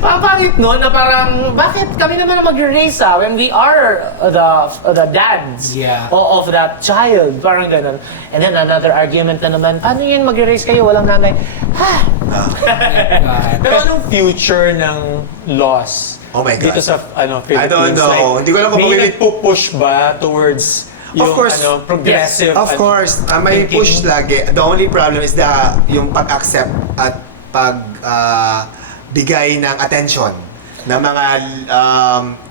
Ang pangit no, na parang, bakit kami naman mag-raise when we are the dads Yeah. of that child? Parang ganun. And then another argument na naman, paano yun mag-raise kayo, walang nanay? Ha? God. Pero anong future ng laws? Oh my God. Dito sa Philippines? I don't know. Hindi ko alam kung may magiging- nagpo-push ba towards yung course. progressive? Of course, may thinking? push lagi. The only problem is yung pag-accept at bigay ng attention ng mga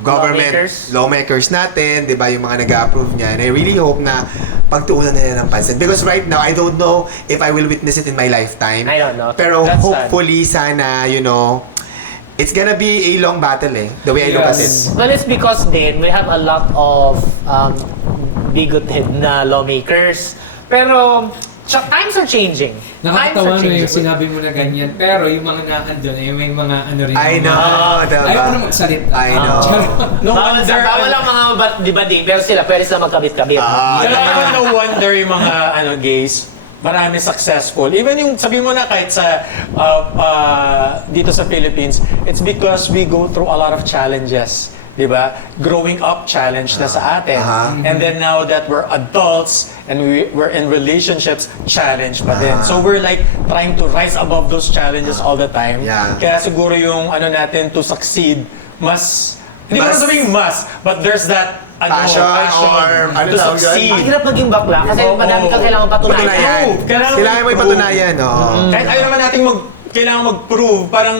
government lawmakers natin, 'di ba, yung mga nag-approve niya. And I really hope na pagtuunan nila ng pansin. Because right now, I don't know if I will witness it in my lifetime. I don't know. Pero That's hopefully, sana, it's gonna be a long battle the way I look at it. Yes. Well, it's because then we have a lot of bigoted na lawmakers. Pero times are changing. Nakakatawa Times are na yung changing. sinabi mo na ganyan, pero yung mga naandun, may mga ano rin. I know, diba? Ayaw ko na magsalita. I know. No Bawal wonder, lang mga dibading, pero sila pwede sila magkabit-kabit. no wonder yung mga gays, marami successful. Even yung, sabi mo na kahit sa, dito sa Philippines, it's because we go through a lot of challenges. Diba? Growing up challenge na sa atin. And then now that we're adults and we're in relationships, challenge pa din. So we're like trying to rise above those challenges all the time. Yeah. Kaya siguro yung natin to succeed, hindi ko na sabihin but there's that Passion or ano to tawag yun? succeed. Ang hirap maging bakla kasi Oo. madami kang kailangan patunayan. Patunayan. Kailangan Kailangan mo mag-prove. ipatunayan, no? Kahit ayaw naman natin kailangan mag-prove, parang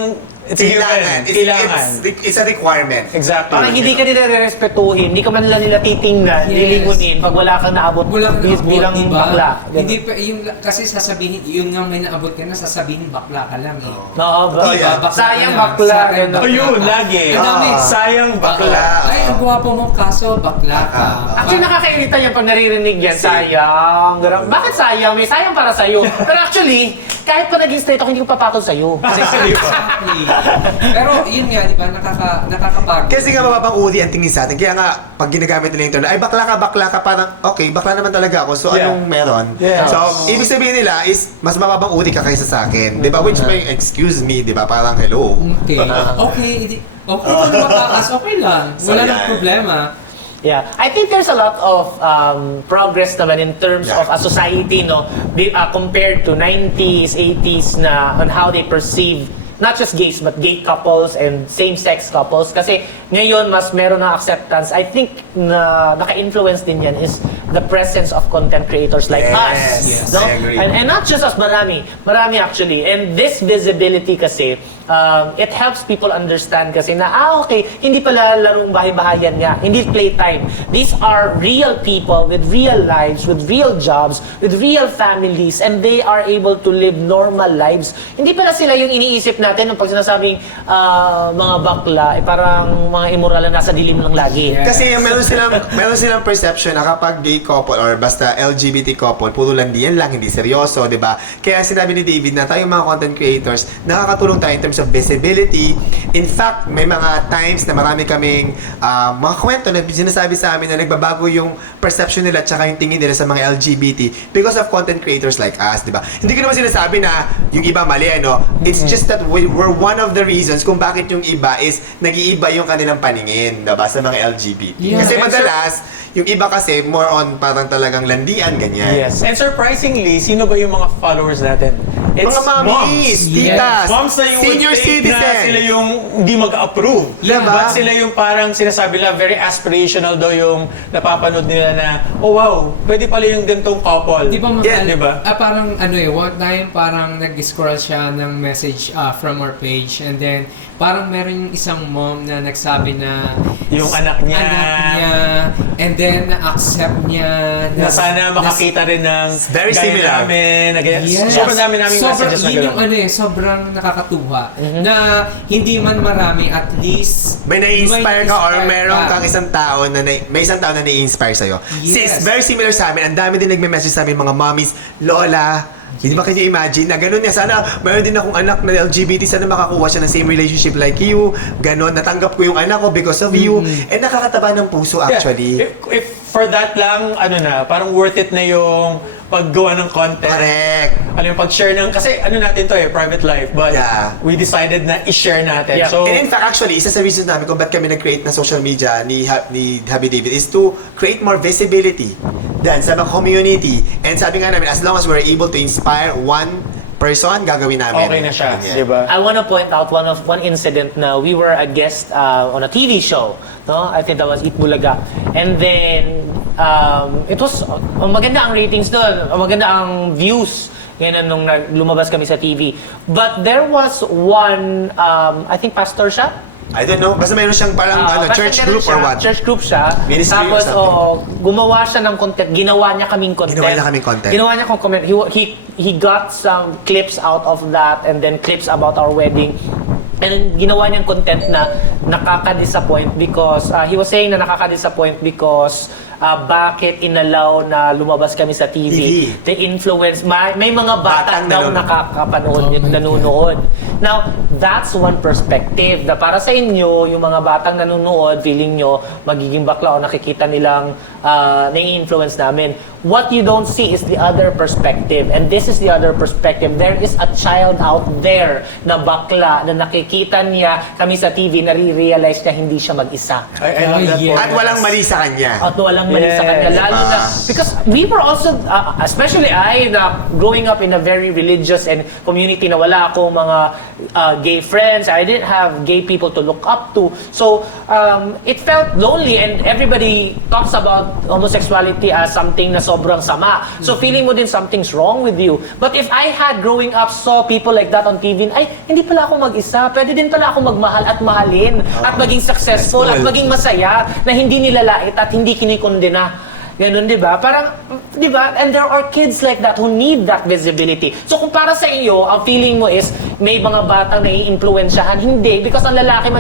It's given. Kailangan. It's a requirement. Exactly. Parang hindi ka nila respetuhin, hindi ka man nila titingnan, Yes. lilingunin pag wala kang naabot Wala kang abot, bilang diba? bakla. Hindi pa, yung, kasi sasabihin, yun nga may naabot ka na, sasabihin bakla ka lang eh. Oo, Oh, yeah. Bakla sayang ka lang. bakla. Sayang ganun. bakla. Ayun, lagi. Ang dami. Sayang bakla. Ay, ang gwapo mo, kaso bakla ka. Actually, nakakairita yan pag naririnig yan. Sayang. Bakit sayang? May sayang para sa'yo. Pero actually, kahit pa naging straight ako, hindi ko papatol sa'yo. Exactly. Pero yun nga, di ba, nakakapagod. Kasi nga mababang uri ang tingin sa atin. Kaya nga, pag ginagamit nila yung term, ay bakla ka, parang, okay, bakla naman talaga ako. So, Yeah. anong meron? Yeah. So, ibig sabihin nila is, mas mababang uri ka kaysa sa akin. Di ba? Which may, excuse me, di ba? Parang, hello. Okay. Okay, kung mataas, okay lang. So, Wala yan. nang problema. Yeah, I think there's a lot of progress naman in terms Yeah. of a society, no, compared to 90s, 80s na on how they perceive not just gays but gay couples and same-sex couples. Kasi ngayon mas meron ng acceptance. I think na naka-influence din yan is the presence of content creators like us. Yes, No? I agree. And not just us, marami actually. And this visibility kasi, it helps people understand kasi na, okay, hindi pala larong bahay-bahayan nga, hindi playtime. These are real people with real lives, with real jobs, with real families, and they are able to live normal lives. Hindi pala sila yung iniisip natin nung pag sinasabing mga bakla, parang mga immoral na nasa dilim lang lagi. Yeah. Kasi meron silang perception na kapag gay couple or basta LGBT couple, puro landian lang, hindi seryoso, di ba? Kaya sinabi ni David na tayong mga content creators, nakakatulong tayo in terms of visibility. In fact, may mga times na marami kaming mga kwento na sinasabi sa amin na nagbabago yung perception nila at yung tingin nila sa mga LGBT because of content creators like us, di ba? Hindi ko naman sinasabi na yung iba mali, ano? It's just that we're one of the reasons kung bakit yung iba is nag-iiba yung kanilang paningin, diba? Sa mga LGBT. Yeah. Kasi madalas, yung iba kasi more on parang talagang landian, ganyan. Yes. And surprisingly, sino ba yung mga followers natin? Mga mommies, titas, Moms na yung senior would think citizen. na sila yung hindi mag-approve. Yeah. But sila yung parang sinasabi nila, very aspirational daw yung napapanood nila na, oh wow, pwede pala yung gantong couple. Di ba, Yeah, di ba? parang one time parang nag-scroll siya ng message from our page and then parang meron yung isang mom na nagsabi na Yung anak niya. and then na-accept niya Na sana makakita rin ng Very gaya similar. namin. Yes. Sobrang dami naming Sobrang, messages na yun yung gano'n. sobrang nakakatuwa na hindi man marami, at least May na-inspire ka or na-inspire meron ka. kang isang tao na may isang tao na na-inspire sa'yo. Yes. Sis, very similar sa amin. Ang dami din nagme-message sa amin mga mommies, lola. Hindi ba kayo imagine na gano'n niya? Sana mayroon din akong anak na LGBT, sana makakuha siya ng same relationship like you. Gano'n, natanggap ko yung anak ko because of you. And nakakataba ng puso actually. Yeah. If for that lang, parang worth it na yung paggawa ng content. Correct. Yung pag-share ng, kasi natin to private life, but Yeah. we decided na i-share natin. Yeah. So, And in fact, actually, isa sa reasons namin kung ba't kami nag-create ng social media ni Happy David is to create more visibility dyan sa mga community. And sabi nga namin, as long as we're able to inspire one person, gagawin namin. okay na siya, Ganyan. di ba? I want to point out one incident na we were a guest on a TV show. No, I think that was Eat Bulaga. And then it was maganda ang ratings doon, maganda ang views. Ganun nung lumabas kami sa TV. But there was one, I think pastor siya. I don't know. Basta mayroon siyang parang Basta church ganun group siya, or what. Church group siya. Ministry or Tapos, something. gumawa siya ng content. Ginawa niya kaming content. Ginawa niya kaming content. Ginawa niya kong content. He got some clips out of that and then clips about our wedding. And then, ginawa niyang content na nakaka-disappoint because, he was saying na nakaka-disappoint because bakit inalaw na lumabas kami sa TV. The influence, may mga batang daw nakakapanood, nanonood. Now, that's one perspective na para sa inyo, yung mga batang nanonood, feeling nyo, magiging bakla o nakikita nilang nai-influence namin. What you don't see is the other perspective. And this is the other perspective. There is a child out there na bakla, na nakikita niya kami sa TV, nare-realize niya hindi siya mag-isa. I love that Yeah. point. At walang mali sa kanya. At walang mali sa kanya. Lalo na, because we were also, especially I, na growing up in a very religious and community na wala akong mga gay friends, I didn't have gay people to look up to. So it felt lonely, and everybody talks about homosexuality as something na sobrang sama. So feeling mo din something's wrong with you. But if I had growing up saw people like that on TV, ay hindi pala ako mag-isa. Pwede din pala ako magmahal at mahalin at maging successful at maging masaya na hindi nilalait at hindi kinikondena. Ganun, di ba? Parang, di ba? And there are kids like that who need that visibility. So kung para sa iyo, ang feeling mo is may mga batang nai-influensyahan, hindi. Because ang lalaki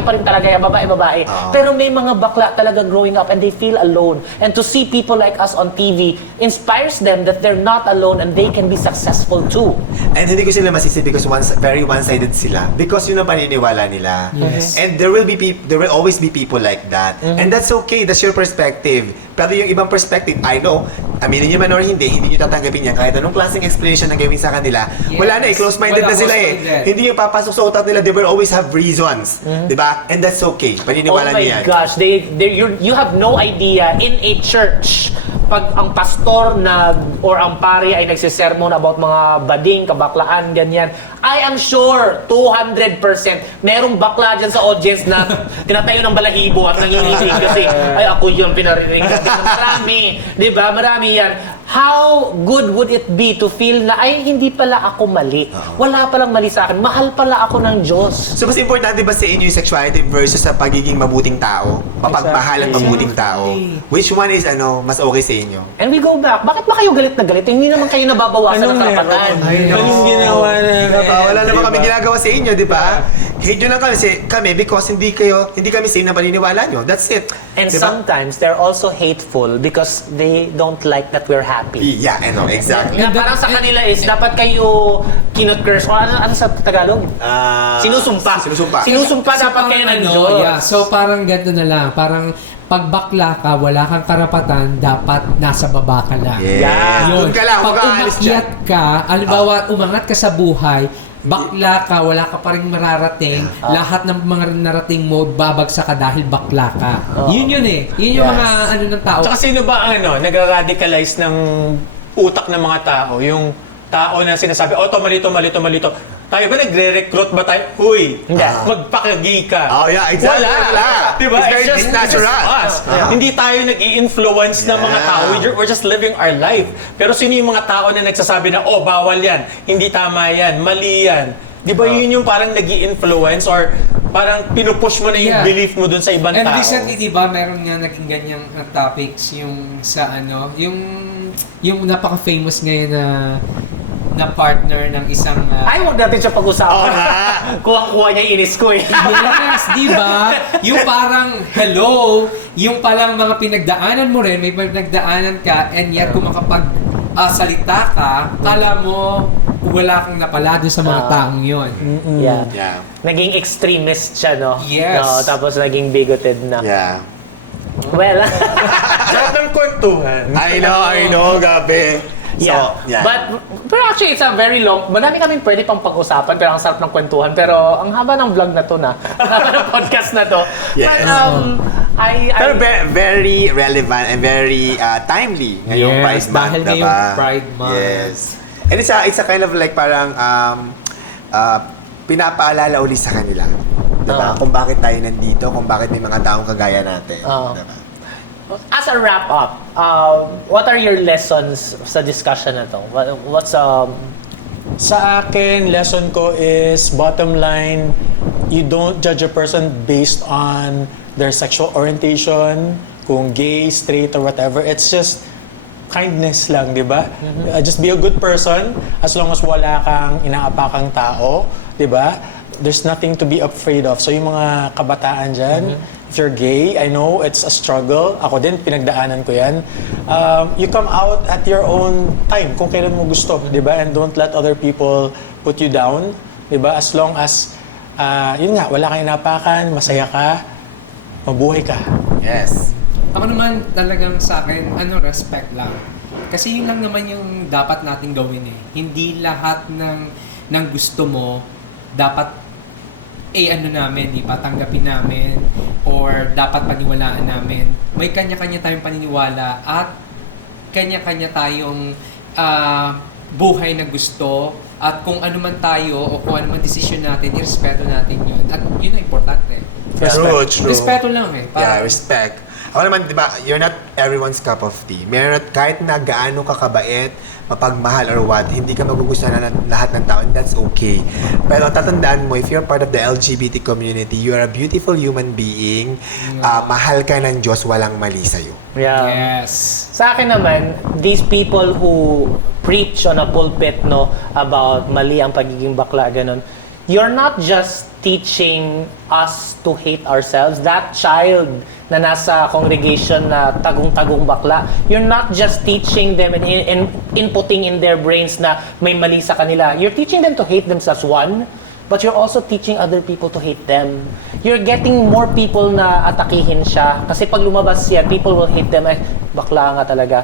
pa rin talaga, yung babae. Pero may mga bakla talaga growing up and they feel alone. And to see people like us on TV inspires them that they're not alone and they can be successful too. And hindi ko sila masisi because very one-sided sila. Because yun ang paniniwala nila. Yes. And there will always be people like that. And that's okay. That's your perspective. Pero yung ibang perspective, I know, aminin nyo man or hindi nyo tatanggapin yan. Kahit anong klaseng explanation na gawin sa kanila, Yes. wala na eh, close-minded Wala, na sila close-minded. Hindi yung papasok sa utak nila, they will always have reasons. Diba? And that's okay. Paniniwala Oh nyo my yan. gosh, you have no idea in a church pag ang pastor or ang pari ay nagsisermon about mga bading, kabaklaan, ganyan, I am sure 200% merong bakla dyan sa audience na tinatayo ng balahibo at nanginginig kasi ay ako yung pinarinig. Marami, di ba? Marami yan. How good would it be to feel na ay hindi pala ako mali. Wala palang mali sa akin. Mahal pala ako ng Diyos. So mas importante ba sa inyo yung sexuality versus sa pagiging mabuting tao? Mapagmahal at Exactly. mabuting tao? Which one is mas okay sa inyo? And we go back. Bakit ba kayo galit na galit? Hindi naman kayo nababawasan ng karapatan. Anong ginawa na? Wala naman kami ginagawa sa inyo, di ba? Hate nyo lang kami because hindi kami same na paniniwala nyo. That's it. And Di ba? sometimes they're also hateful because they don't like that we're happy. Yeah, I know, exactly. Na parang sa kanila is dapat kayo kinot-curse o ano sa Tagalog? Sinusumpa. Sinusumpa dapat kayo ng Diyos. Yeah. So parang ganito na lang. Parang pag bakla ka, wala kang karapatan, dapat nasa baba ka lang. Yeah. Doon ka lang, huwag Pag kang aalis dyan. umakyat ka, halimbawa, umangat ka sa buhay, bakla ka, wala ka pa rin mararating, lahat ng mga narating mo, babagsak ka dahil bakla ka. Yun eh. Yun yung mga ano ng tao. Tsaka sino ba ang nag-radicalize ng utak ng mga tao? Yung tao na sinasabi, to malito. Tayo ba nagre-recruit ba tayo? Huy, Hindi. magpakagi ka. Oh, yeah, exactly. Wala. Diba? It's very natural. us. Hindi tayo nag-i-influence ng mga tao. We're just living our life. Pero sino yung mga tao na nagsasabi na, bawal yan, hindi tama yan, mali yan. Di ba yun yung parang nag-i-influence or parang pinupush mo na yung Yeah. belief mo dun sa ibang And tao? recently, di ba, meron nga naging ganyang topics yung sa yung napaka-famous ngayon na partner ng isang Ay, huwag natin siya pag-usapan. Kuha-kuha niya yung inis ko eh. yes, di ba? Yung parang, hello, yung palang mga pinagdaanan mo rin, may pinagdaanan ka, and yet kung makapag-salita ka, kala mo wala kang napala dun sa mga taong yon. Yeah. Yeah. Naging extremist siya, no? Yes. No, tapos naging bigoted na. Yeah. Well, Sarap ng kwentuhan. I know, gabi. So, yeah. But actually, it's a very long, marami kaming pwede pang pag-usapan, pero ang sarap ng kwentuhan. Pero ang haba ng vlog na to na. Ang haba ng podcast na to. Yes. But, Pero very relevant and very timely ngayong Yes, Pride Month, dahil diba? ngayong Pride Month. Yes. And it's a kind of like parang pinapaalala uli sa kanila. Diba? Kung bakit tayo nandito, kung bakit may mga taong kagaya natin. Diba? as a wrap-up, what are your lessons sa discussion na to? What's Sa akin, lesson ko is, bottom line, you don't judge a person based on their sexual orientation, kung gay, straight, or whatever. It's just kindness lang, di ba? Just be a good person as long as wala kang inaapakang tao, di ba? There's nothing to be afraid of. So yung mga kabataan dyan, if you're gay, I know it's a struggle. Ako din, pinagdaanan ko yan. You come out at your own time, kung kailan mo gusto, di ba? And don't let other people put you down, di ba? As long as, yun nga, wala kang inapakan, masaya ka, mabuhay ka. Yes. Ako naman talagang sa akin, respect lang. Kasi yun lang naman yung dapat natin gawin eh. Hindi lahat ng gusto mo dapat namin, ipatanggapin namin or dapat paniwalaan namin. May kanya-kanya tayong paniniwala at kanya-kanya tayong buhay na gusto At kung ano man tayo o kung ano man desisyon natin, irespeto natin yun. At yun ang importante. True, true. Respeto lang eh. Yeah, respect. Ako naman, di ba, you're not everyone's cup of tea. Meron, kahit na gaano ka kabait, mapagmahal or what, hindi ka magugustuhan ng lahat ng tao, and that's okay. Pero tatandaan mo, if you're part of the LGBT community, you are a beautiful human being. Mahal ka ng Diyos, walang mali sa'yo. Yeah. Yes. Sa akin naman, these people who preach on a pulpit no about mali ang pagiging bakla ganun, you're not just teaching us to hate ourselves. That child na nasa congregation na tagong-tagong bakla, you're not just teaching them and inputting in their brains na may mali sa kanila. You're teaching them to hate themselves, one, but you're also teaching other people to hate them. You're getting more people na atakihin siya. Kasi pag lumabas siya, people will hate them. Ay, bakla nga talaga.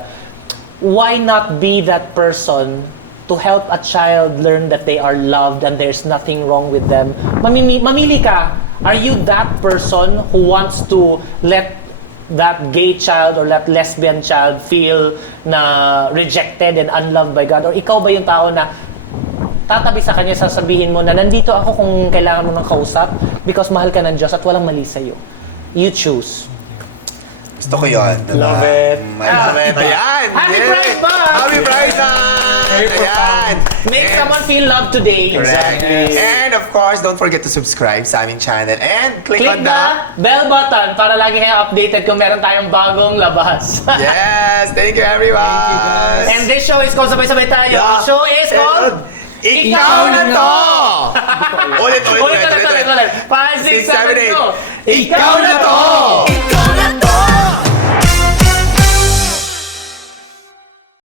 Why not be that person to help a child learn that they are loved and there's nothing wrong with them? Mamili ka. Are you that person who wants to let that gay child or that lesbian child feel na rejected and unloved by God? Or ikaw ba yung tao na tatabi sa kanya, sasabihin mo na nandito ako kung kailangan mo ng kausap because mahal ka ng Diyos at walang mali sa'yo? You choose. Gusto ko yun. Diba? Love it. Love it. Ayan! Happy Yeah. Pride Month! Happy Pride Month! Very Ayan! Make someone feel loved today. Exactly. And of course, don't forget to subscribe sa aming channel and click Click on the the... bell button para lagi kayo updated kung meron tayong bagong labas. Yes! Thank you, everyone! Thank you, guys. And this show is called Sabay-Sabay Tayo. Yeah. Ang show is called... Ikaw na to! Ulit. 5, 6, 7, 8. Ikaw na to!